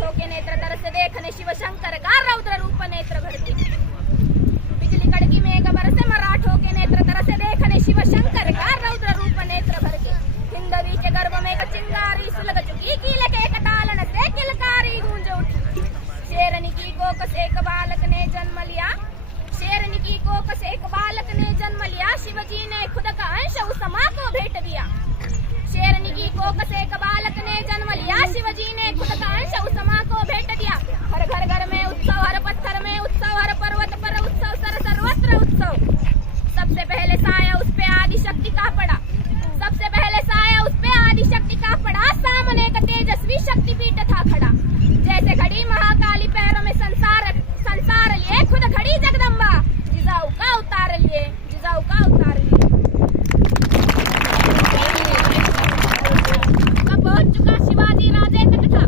मराठों के नेत्र तरस देखने शिव शंकर का रौद्र रूप नेत्र भर के। बिजली कड़की मेघ बरसे मराठों के नेत्र तरस देखने शिव शंकर का रौद्र रूप नेत्र भर के। हिंदवी के गर्भ में चिंगारी सुलग चुकी कील के कटालन से किलकारी गूंज उठी। शेरनी की कोख से एक बालक ने जन्म लिया, शेरनी की कोख से एक बालक ने जन्म लिया। शिवजी ने खुद का अंश उस मां को भेंट दिया। शेरनी की कोख से एक बालक ने जन्म लिया, शिवजी ने खुद का अंश उस मां को भेंट दिया। हर घर घर में उत्सव, हर पत्थर में उत्सव, हर पर्वत पर उत्सव, सर्वत्र उत्सव। सबसे पहले साया उस पे आदि शक्ति का पड़ा, सबसे पहले साया उस पे आदि शक्ति का पड़ा। सामने एक तेजस्वी शक्तिपीठ था खड़ा, जैसे खड़ी महाकाली पैरों में संसार लिए खुद खड़ी जगदम्बा। जिजाऊ का उतार लिए, जिजाऊ का उतार लिए। कब पहुंच चुका शिवाजी राजे तक था,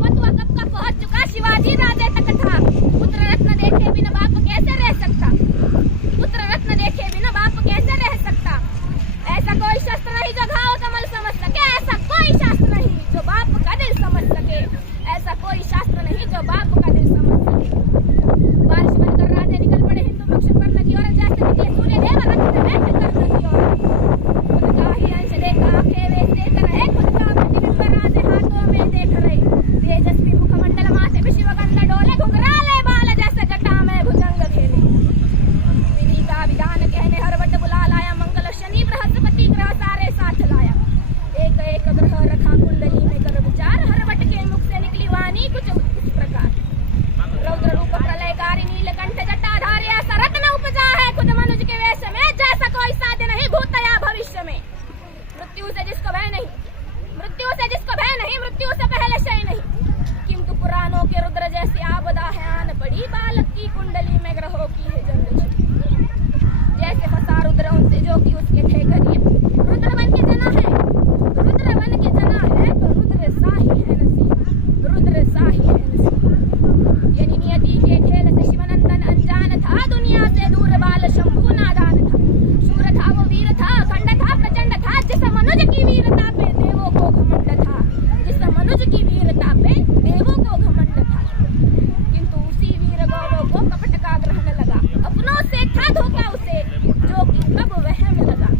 फतवा कब का पहुंच चुका शिवाजी राजे तक था। पुत्र रत्न देखे बिना बाप कैसे रह सकता, पुत्र रत्न देखे बिना बाप कैसे रह सकता। ऐसा कोई शास्त्र नहीं जो घाव कमल समझ सके, ऐसा कोई शास्त्र नहीं जो बाप का दिल समझ सके, ऐसा कोई शास्त्र नहीं जो बाप का दिल समझ सके। बारिश बनकर राजे निकल पड़े हिंदू वृक्ष पर नदी और, जैसे निकले सूर्य देव रथ में बैठ कर नदी और। खुद का ही अंश देखा आंखें वे देख रहे, खुद का प्रतिबिंब राजे हाथों में देख रहे। तेजस्वी मुखमंडल माथे पे शिवगंधा डोले, घुंघराले बाल जैसे जटा में भुजंग खेले। विधि का विधान कहने हरवट बुला लाया, मंगल शनि बृहस्पति ग्रह सारे साथ लाया। एक एक ग्रह रखा कुंडली में कर विचार, हरवट के मुख से निकली वाणी कुछ इस प्रकार। रौद्र रूप प्रलयकारी नीलकंठ जटाधारी, ऐसा रत्न उपजा है खुद मनुज के वेश में, जैसा कोई साध्य नहीं भूत या भविष्य में। मृत्यु से जिसको भय नहीं, मृत्यु से जिसको भय नहीं, मृत्यु से पहले शय नहीं। किंतु पुराणों के रुद्र जैसी आपदा है आन पड़ी, बालक की कुंडली में ग्रहों की है जंग छिड़ी। जैसे फंसा रुद्र उनसे जो कि उसके थे गरीब, रुद्र बन के जना है, रुद्र बन के जना है तो रुद्र साही है नसीब, रुद्र साही है नसीब। यानी नियति के खेल से शिवनंदन अनजान था, दुनिया से दूर बाल शंभु नादान था। शूर था वो वीर था, खंड था प्रचंड था, जिस मनुज की वीरता पे देवों को घमंड था, जिस मनुज की वीरता पे देवों को घमंड था। किंतु उसी वीर गौरव को कपट का ग्रहण लगा, अपनों से था धोखा उसे जो कि कब वहम लगा।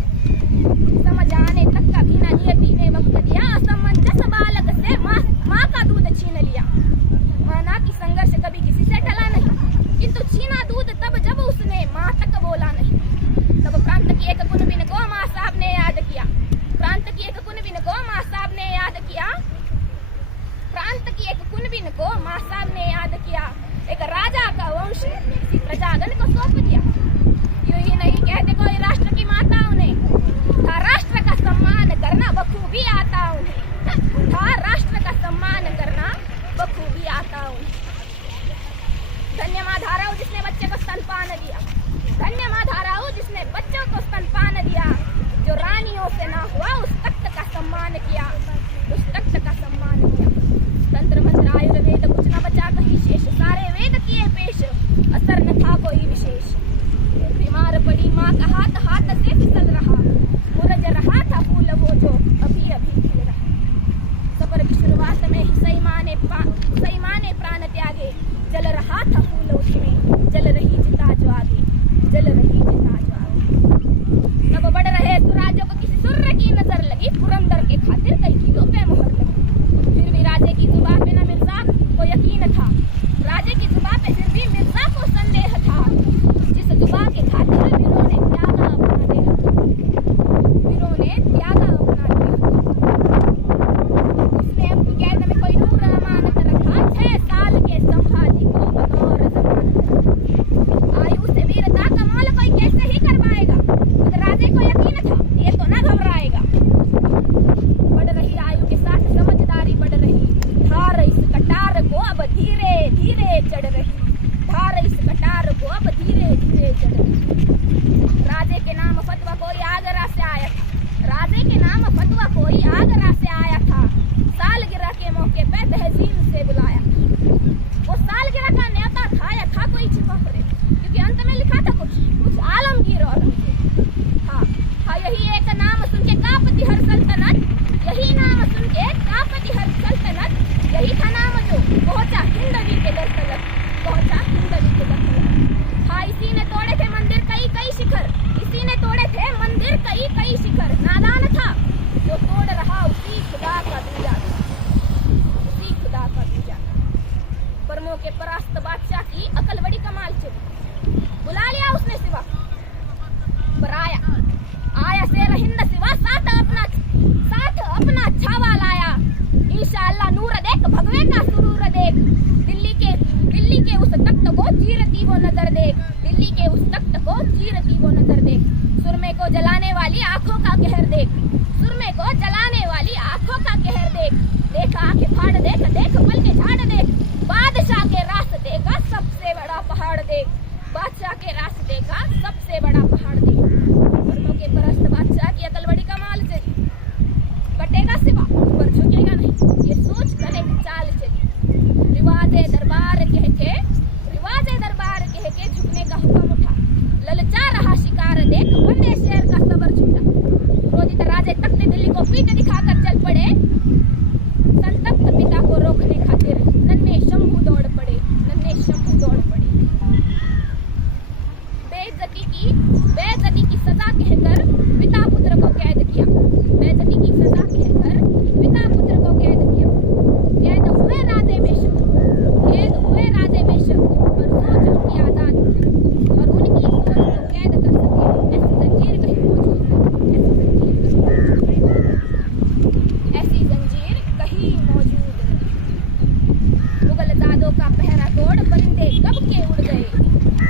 समझ आने तक कभी न नियति ने वक्त दिया, असमंजस बालक से माँ का दूध छीन लिया। माना कि संघर्ष कभी किसी से टला नहीं, किंतु छीना दूध तब जब उसने माँ तक बोला नहीं। तब प्रांत की एक कुनबिन को माँ साहब ने याद किया, प्रांत की एक कुनबिन को माँ साहब ने याद किया, प्रांत की एक कुनबिन को माँ साहब ने याद किया। एक राजा का वंश प्रजागण को सौंप दिया। यूं ही नहीं कहते कोई राष्ट्र की माता उन्हें, था राष्ट्र का सम्मान करना बखूबी आता उन्हें, था राष्ट्र का सम्मान करना बखूबी आता उन्हें। धन्य माँ धाराऊ जिसने बच्चे को स्तनपान दिया, धन्य माँ धाराऊ जिसने बच्चों को स्तनपान दिया। जो रानियों से ना हुआ उस तख्त का सम्मान किया, उस तख्त का सम्मान किया। तंत्र मंत्र आयुर्वेद कुछ न बचा कहीं शेष, सारे वेद किए पेश, असर न था कोई विशेष। बीमार पड़ी माँ का हाथ हाथ से फिसल रहा, मुरझ रहा था फूल वो जो अभी अभी खिल रहा। सफर की शुरुआत में ही सही माँ ने प्राण त्यागे, जल रहा था फूल उसमें, जल रही चिता जो आगे, जल रही चिता जो आगे। तब बढ़ रहे सुराजों को किसी सुर्र की नजर लगी, पुरंदर के खातिर कई किलो पे मोहर लगी। फिर भी राजे की जुबान पे न मिर्जा को यकीन था, राजे की जुबान पे फिर भी मिर्जा को संदेह था। जिस जुबान के खातिर वीरों ने त्यागा अपना देह, वीरों ने त्यागा अपना देह। उसने अपनी कैद में कोई नूर अमानत रखा, 6 साल के संभाजी को बतौर जमानत। आयु से वीरता कमाल कोई कैसे ही कर पाएगा, खुद राजे को यकीन था ये तो न घबराएगा। बढ़ रही आयु के साथ समझदारी बढ़ रही, धार इस कटार को अब धीरे धीरे चढ़ रही, धार इस कटार को अब धीरे धीरे चढ़ रही। राजे के नाम फतवा कोई आगरा से आया था, राजे के नाम फतवा कोई आगरा से आया था। सालगिरह के मौके पे तहजीब से बुलाया, वो सालगिरह का न्योता था या था कोई छिपा करे, क्योंकि अंत में लिखा था कुछ आलमगीर और हाँ यही एक नाम सुन के कांपती हर सल्तनत, यही नाम सुन के कांपती हर सल्तनत, यही था नाम जो पहुंचा हिंदवी के दर तलक, पहुंचा हिंदवी के दर तलक। हाँ, इसी ने तोड़े थे मंदिर कई कई शिखर, इसी ने तोड़े थे मंदिर कई कई शिखर। नादान था जो तोड़ रहा उसी खुदा का दूजा, उसी खुदा का दूजा। परमों के परास्त बादशाह की अकल बड़ी कमाल चली, बुला लिया उसने सिवा पर आया शेर हिंद सिवा, साथ अपना छावा लाया। इंशाअल्लाह नूर देख भगवे का सुरूर देख, दिल्ली के उस तख्त को चीरती वो नजर देख, दिल्ली के उस तख्त को चीरती वो नजर देख। सुरमे को जलाने वाली आंखों का कहर देख, सुरमे को जलाने वाली आंखों का कहर देख। देख आंखें फाड़ देख, देख पल के झाड़ देख, बादशाह के रास्ते का सबसे बड़ा पहाड़ देख, बादशाह के रास्ते का सबसे बड़ा पहाड़ देख। वर्णों के परस्त बादशाह की अकल बड़ी कमाल चली, कटेगा सिवा पर झुकेगा नहीं, ये सोच कर एक चाल चली। रिवाजे दरबार कह के झुकने का हुक्म उठा, ललचा रहा शिकार देख बंदे शेर का सबर छूटा। क्रोधित राजे तख्त दिल्ली को पीठ दिखाकर चल पड़े, संतप्त पिता को रोकने खातिर नन्हे शंभू दौड़ पड़े, नन्हे शंभू दौड़ पड़े। बेइज्जती की सजा कहकर पिता पुत्र को कैद किया, बेइज्जती की सजा कहकर पिता पुत्र को कैद किया। कैद हुए राजे बेशक, कैद हुए राजे बेशक, पर सोच उनकी आजाद थी और उनकी सोच को कैद कर सके ऐसी जंजीर कहीं मौजूद नहीं, ऐसी जंजीर कहीं मौजूद नहीं। मुगलजादों का पहरा तोड़ परिंदे कब के उड़ गए,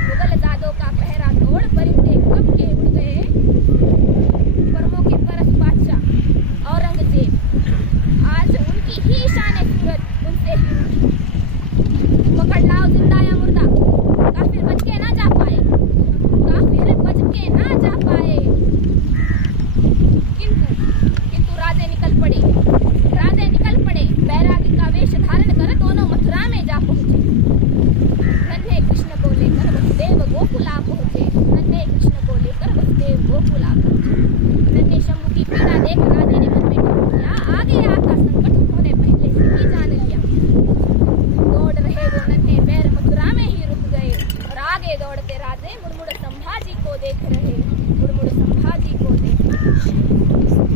मुगलजादों का पहरा तोड़ परिंदे कब के उड़ गए। परमों के परस बादशाह औरंगजेब, आज उनकी ही शान सूरत उनसे ही रूठी। पकड़ लाओ जिंदा या मुर्दा, काफिर बच के ना जा पाए, काफिर बच के ना जा पाए। किंतु राजे निकल पड़े, बैरागी का वेश धारण कर दोनों मथुरा में जा पहुंचे। नन्हे कृष्ण को लेकर वसुदेव गोकुला पहुंचे, नन्हे कृष्ण को लेकर वसुदेव गोकुला पहुंचे। नन्हे शंभू की पीड़ा देख राजे ने मन में ठान लिया, आगे आता संकट उन्होंने पहले से ही जान लिया। दौड़ रहे वो नन्हे पैर मथुरा में ही रुक गए और आगे दौड़ते राजे मुड़मुड़ संभाजी को देख रहे, मुड़मुड़ संभाजी को देख रहे।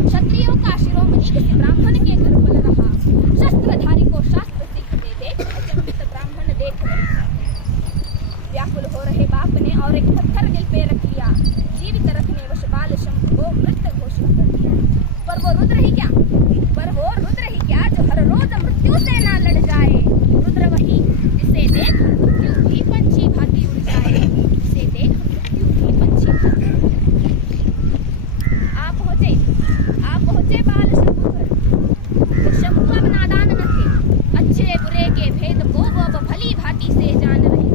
क्षत्रियों का शिरोमणि किसी ब्राह्मण के घर पल रहा, शस्त्रधारी को शास्त्र सीखते देख अचंभित ब्राह्मण देख रहे। व्याकुल हो रहे बाप ने और एक पत्थर दिल पे रख लिया, जीवित रखने वश बाल शंभू को मृत घोषित कर दिया। पर वो रुद्र ही क्या जो हर रोज मृत्यु से ना लड़ जाए, रुद्र वही जिसे देख मृत्यु भी पंछी भांति उड़ जाए, जिसे देख मृत्यु भी पंछी भांति। आप पहुंचे बाल शंभू घर। शंभू अब नादान न थे, अच्छे बुरे के भेद को वो अब भली भांति से जान रहे।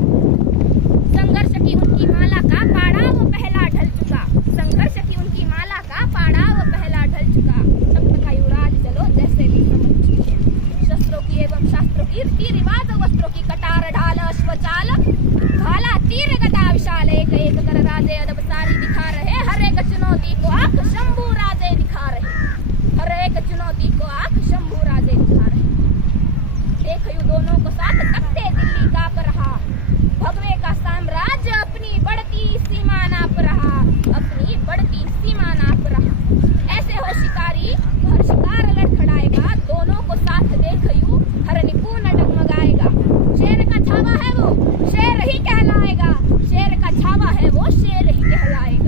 संघर्ष की उनकी माला का पाड़ा वो पहला ढल चुका, संघर्ष की उनकी माला का पाड़ा वो पहला ढल चुका। तख्त का युवराज चलो जैसे भी समझ चुके, शस्त्रों की एवं शास्त्रों की रीति रिवाज वस्त्रों की कटार ढाल अश्वचाल भाला तीर गदा विशाल, एक एक कर राजे अदब सारी दिखा रहे। हर एक चुनौती को आंख शंभू राजे दिखा रहे, हर एक चुनौती को आंख शंभू राजे दिखा रहे। देखो दोनों को साथ तख्ते दिल्ली कांप रहा, भगवे का साम्राज्य अपनी बढ़ती सीमा नाप रहा, अपनी बढ़ती सीमा नाप रहा। ऐसे हो शिकारी हर शिकार लड़खड़ाएगा, दोनों को साथ देख यूं हर निपुण डगमगाएगा। शेर का छावा है वो शेर ही कहलाएगा, शेर का छावा है वो शेर ही कहलाएगा।